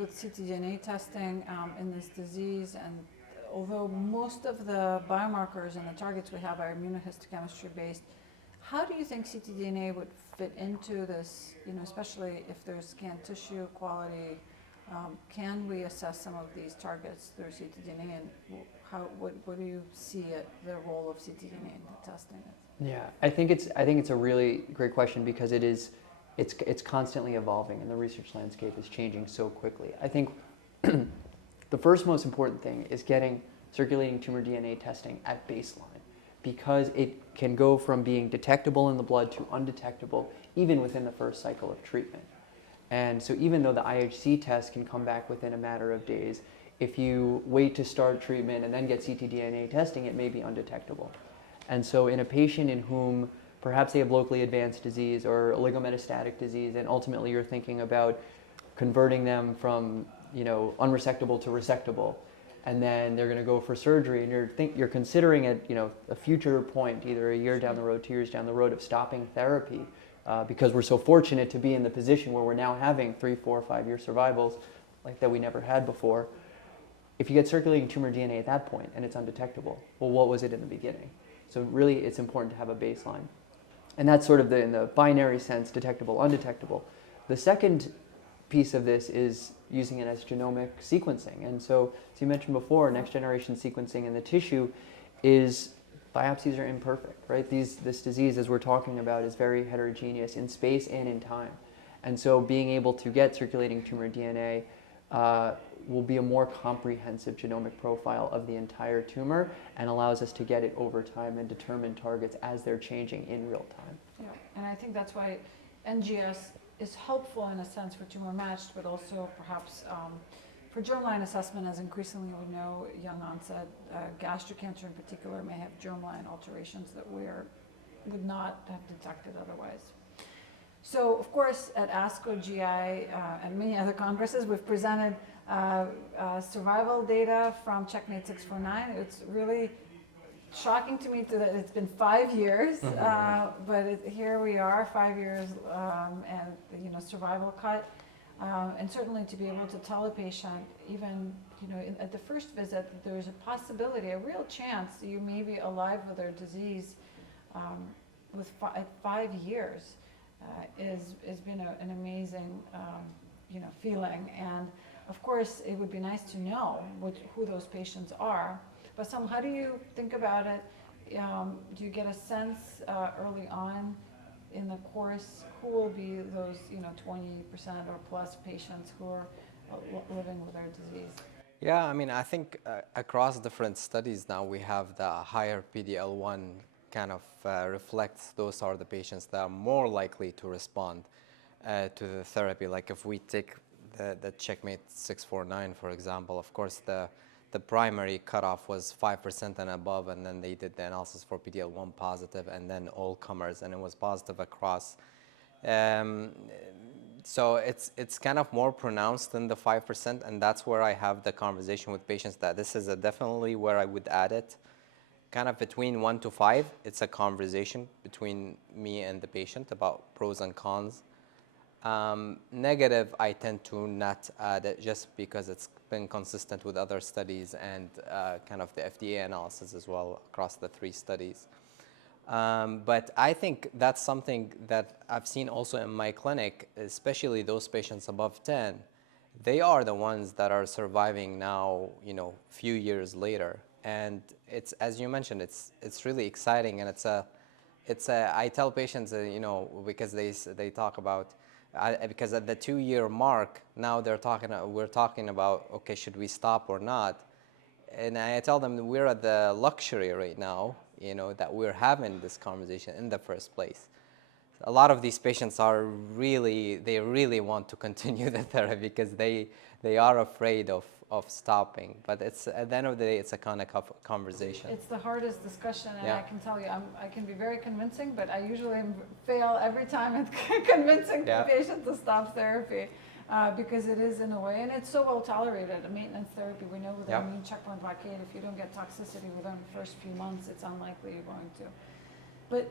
with ctDNA testing in this disease, and although most of the biomarkers and the targets we have are immunohistochemistry based, how do you think ctDNA would fit into this, especially if there's scant tissue quality? Can we assess some of these targets through ctDNA, and what do you see the role of ctDNA in testing it? Yeah, I think it's a really great question because it's constantly evolving and the research landscape is changing so quickly. I think the first most important thing is getting circulating tumor DNA testing at baseline, because it can go from being detectable in the blood to undetectable even within the first cycle of treatment. And so even though the IHC test can come back within a matter of days, if you wait to start treatment and then get ctDNA testing, it may be undetectable. And so in a patient in whom perhaps they have locally advanced disease or oligometastatic disease, and ultimately you're thinking about converting them from unresectable to resectable, and then they're going to go for surgery, and you're considering at a future point, either a year down the road, 2 years down the road, of stopping therapy, because we're so fortunate to be in the position where we're now having 3, 4, 5-year survivals like that we never had before. If you get circulating tumor DNA at that point and it's undetectable, well, what was it in the beginning? So really, it's important to have a baseline. And that's sort of in the binary sense, detectable, undetectable. The second piece of this is using it as genomic sequencing. And so, as you mentioned before, next generation sequencing in the tissue is, biopsies are imperfect, right? This disease, as we're talking about, is very heterogeneous in space and in time. And so being able to get circulating tumor DNA will be a more comprehensive genomic profile of the entire tumor and allows us to get it over time and determine targets as they're changing in real time. Yeah, and I think that's why NGS is helpful in a sense for tumor matched, but also perhaps for germline assessment, as increasingly we know young onset gastric cancer in particular may have germline alterations that would not have detected otherwise. So, of course, at ASCO GI and many other congresses, we've presented survival data from CheckMate 649. It's really shocking to me that it's been 5 years, but here we are, 5 years, and survival cut, and certainly to be able to tell a patient, even at the first visit, that there's a possibility, a real chance that you may be alive with their disease at 5 years. Has been an amazing, feeling, and of course it would be nice to know who those patients are. But how do you think about it? Do you get a sense early on in the course who will be those 20% or plus patients who are living with their disease? Yeah, I mean, I think across different studies now we have the higher PD-L1 kind of reflects those are the patients that are more likely to respond to the therapy. Like if we take the CheckMate 649, for example, of course the primary cutoff was 5% and above, and then they did the analysis for PD-L1 positive and then all comers, and it was positive across. So it's kind of more pronounced than the 5%, and that's where I have the conversation with patients that this is definitely where I would add it. Kind of between 1 to 5, it's a conversation between me and the patient about pros and cons. Negative, I tend to not add it just because it's been consistent with other studies and kind of the FDA analysis as well across the 3 studies. But I think that's something that I've seen also in my clinic, especially those patients above 10. They are the ones that are surviving now, few years later. And it's, as you mentioned, it's really exciting, and I tell patients, because they talk about, because at the 2-year mark, now we're talking about, okay, should we stop or not? And I tell them we're at the luxury right now, that we're having this conversation in the first place. A lot of these patients they really want to continue the therapy because they are afraid of stopping. But it's, at the end of the day, it's a kind of conversation. It's the hardest discussion, and I can tell you, I can be very convincing, but I usually fail every time at convincing the patient to stop therapy. Because it is, in a way, and it's so well tolerated. A maintenance therapy, we know with the immune checkpoint blockade, if you don't get toxicity within the first few months, it's unlikely you're going to. But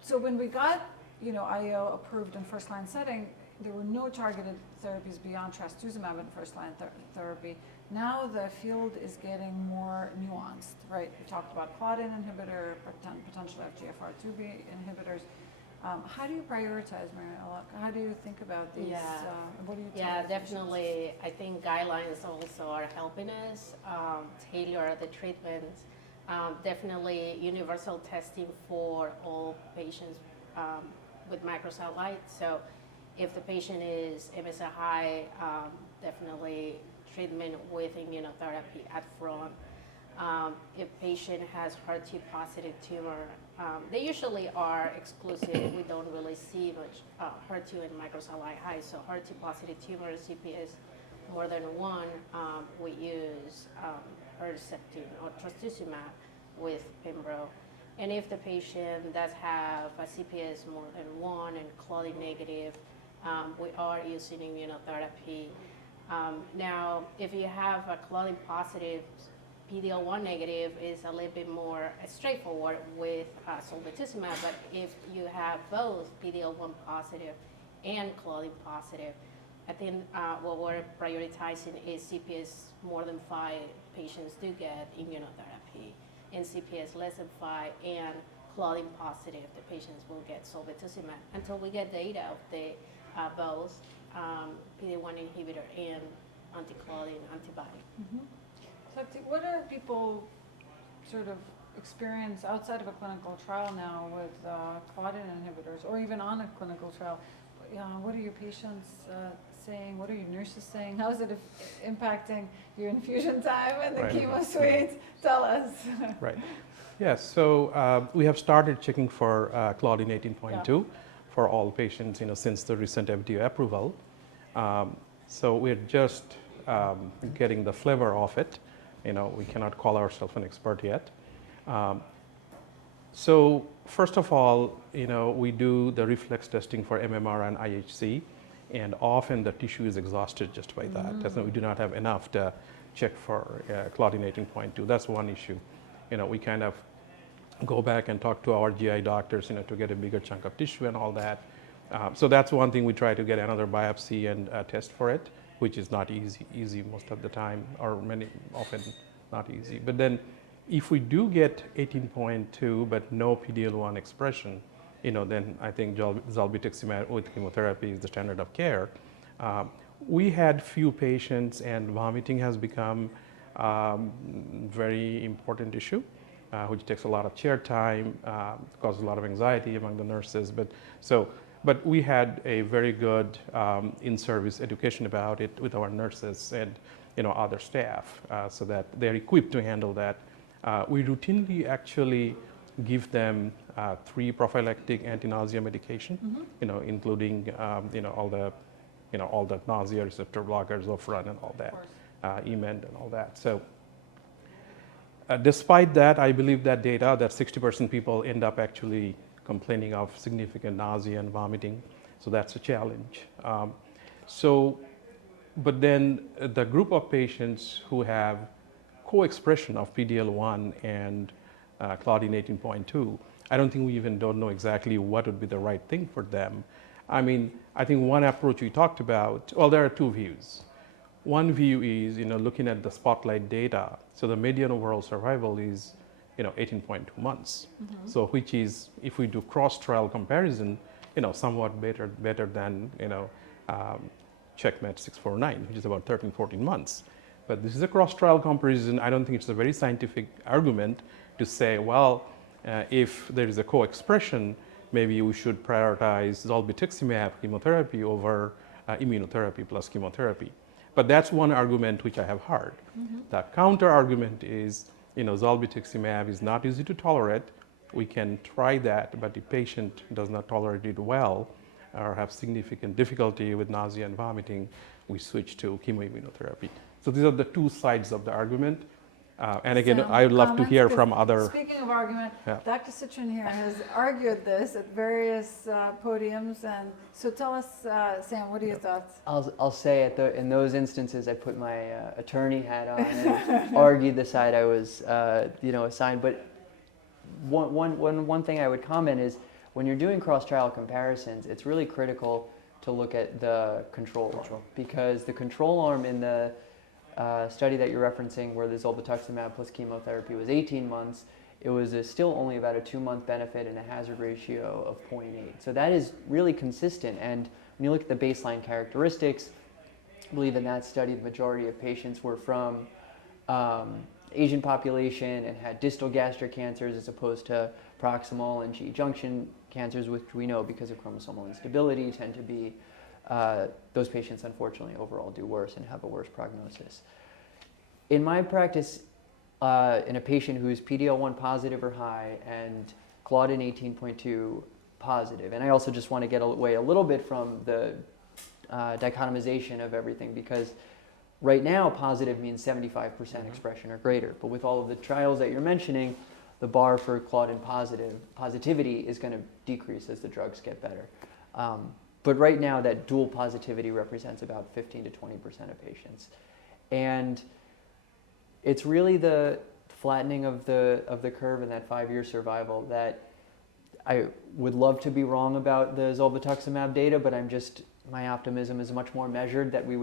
so when we got IO approved in first-line setting, there were no targeted therapies beyond trastuzumab in first-line therapy. Now the field is getting more nuanced, right? We talked about Claudin inhibitor, potential FGFR2b inhibitors. How do you prioritize, Mariella? How do you think about these? What do you tell patients? Definitely. I think guidelines also are helping us tailor the treatments. Definitely universal testing for all patients with microsatellite. So if the patient is MSI high, definitely treatment with immunotherapy at front. If patient has HER2 positive tumor, they usually are exclusive. We don't really see much HER2 and microsatellite high. So HER2 positive tumor, CPS more than 1, we use Herceptin or trastuzumab with Pembro. And if the patient does have a CPS more than 1 and Claudin negative, we are using immunotherapy. Now, if you have a Claudin positive, PD-L1 negative is a little bit more straightforward with zolbetuximab, but if you have both PD-L1 positive and Claudin positive, I think what we're prioritizing is CPS more than 5 patients do get immunotherapy, and CPS less than 5 and Claudin positive, the patients will get zolbetuximab until we get data of the both PD-1 inhibitor and anti-Claudin antibody. Mm-hmm. So what are people sort of experience outside of a clinical trial now with Claudin inhibitors, or even on a clinical trial? What are your patients saying? What are your nurses saying? How is it impacting your infusion time and the chemo suites? Tell us. Right. Yes. So we have started checking for Claudin 18.2 for all patients, since the recent FDA approval. So we're just getting the flavor of it. We cannot call ourselves an expert yet. So first of all, we do the reflex testing for MMR and IHC, and often the tissue is exhausted just by that. That's why we do not have enough to check for Claudin 18.2. That's one issue. We kind of go back and talk to our GI doctors, to get a bigger chunk of tissue and all that. So that's one thing. We try to get another biopsy and test for it, which is not easy most of the time, or often not easy. But then if we do get 18.2 but no PD-L1 expression, then I think zolbetuximab with chemotherapy is the standard of care. We had few patients, and vomiting has become very important issue, which takes a lot of chair time, causes a lot of anxiety among the nurses. But we had a very good in-service education about it with our nurses and other staff, so that they're equipped to handle that. We routinely actually give them 3 prophylactic anti-nausea medication, including all the nausea receptor blockers, Zofran and all that, Emend and all that. So despite that, I believe that data that 60% people end up actually complaining of significant nausea and vomiting, so that's a challenge. But then the group of patients who have co-expression of PD-L1 and Claudin 18.2, I don't think we even don't know exactly what would be the right thing for them. I mean, I think one approach we talked about, well, there are 2 views. One view is, looking at the spotlight data. So the median overall survival is, 18.2 months. So which is, if we do cross-trial comparison, somewhat better than, CheckMate 649, which is about 13, 14 months. But this is a cross-trial comparison. I don't think it's a very scientific argument to say, well, if there is a co-expression, maybe we should prioritize zolbetuximab chemotherapy over immunotherapy plus chemotherapy. But that's one argument which I have heard. The counter argument is, zolbetuximab is not easy to tolerate. We can try that, but the patient does not tolerate it well or have significant difficulty with nausea and vomiting, we switch to chemoimmunotherapy. So these are the 2 sides of the argument. And again, I would love to hear from other. Speaking of argument, Dr. Cytryn here has argued this at various podiums, and so tell us, Sam, what are your thoughts? I'll say in those instances, I put my attorney hat on and argued the side I was, assigned. But one thing I would comment is, when you're doing cross-trial comparisons, it's really critical to look at the control arm, because the control arm in the study that you're referencing, where the zolbetuximab plus chemotherapy was 18 months, it was still only about a 2-month benefit and a hazard ratio of 0.8. So that is really consistent. And when you look at the baseline characteristics, I believe in that study the majority of patients were from Asian population and had distal gastric cancers as opposed to proximal and GE junction cancers, which we know because of chromosomal instability tend to be, those patients unfortunately overall do worse and have a worse prognosis. In my practice, in a patient who is PD-L1 positive or high and Claudin 18.2 positive, and I also just want to get away a little bit from the dichotomization of everything, because right now positive means 75% expression or greater, but with all of the trials that you're mentioning, the bar for Claudin positivity is going to decrease as the drugs get better. But right now that dual positivity represents about 15 to 20% of patients. And it's really the flattening of the curve and that 5-year survival that I would love to be wrong about the zolbetuximab data, but my optimism is much more measured that we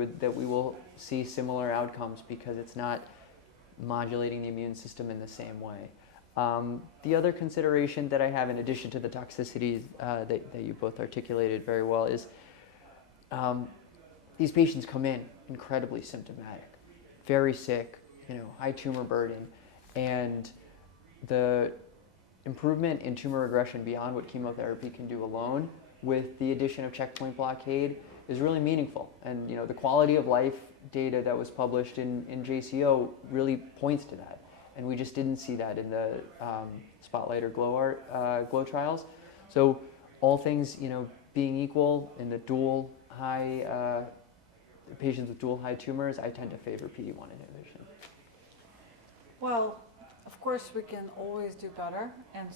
will see similar outcomes because it's not modulating the immune system in the same way. The other consideration that I have, in addition to the toxicities that you both articulated very well, is these patients come in incredibly symptomatic, very sick, high tumor burden, and the improvement in tumor regression beyond what chemotherapy can do alone with the addition of checkpoint blockade is really meaningful. And the quality of life data that was published in JCO really points to that. And we just didn't see that in the Spotlight or GLOW trials. So all things being equal, in the dual high patients with dual high tumors, I tend to favor PD-1 inhibition. Well, of course we can always do better, and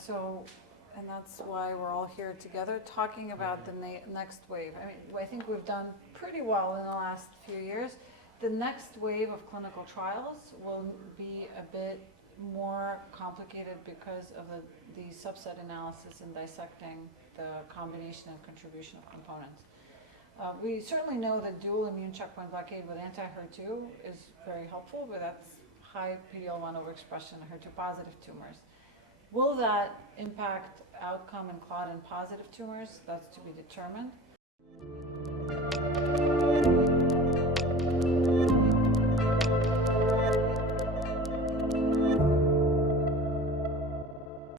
that's why we're all here together talking about the next wave. I think we've done pretty well in the last few years. The next wave of clinical trials will be a bit more complicated because of the subset analysis and dissecting the combination and contribution of components. We certainly know that dual immune checkpoint blockade with anti-HER2 is very helpful, but that's high PD-L1 overexpression in HER2 positive tumors. Will that impact outcome in Claudin positive tumors? That's to be determined.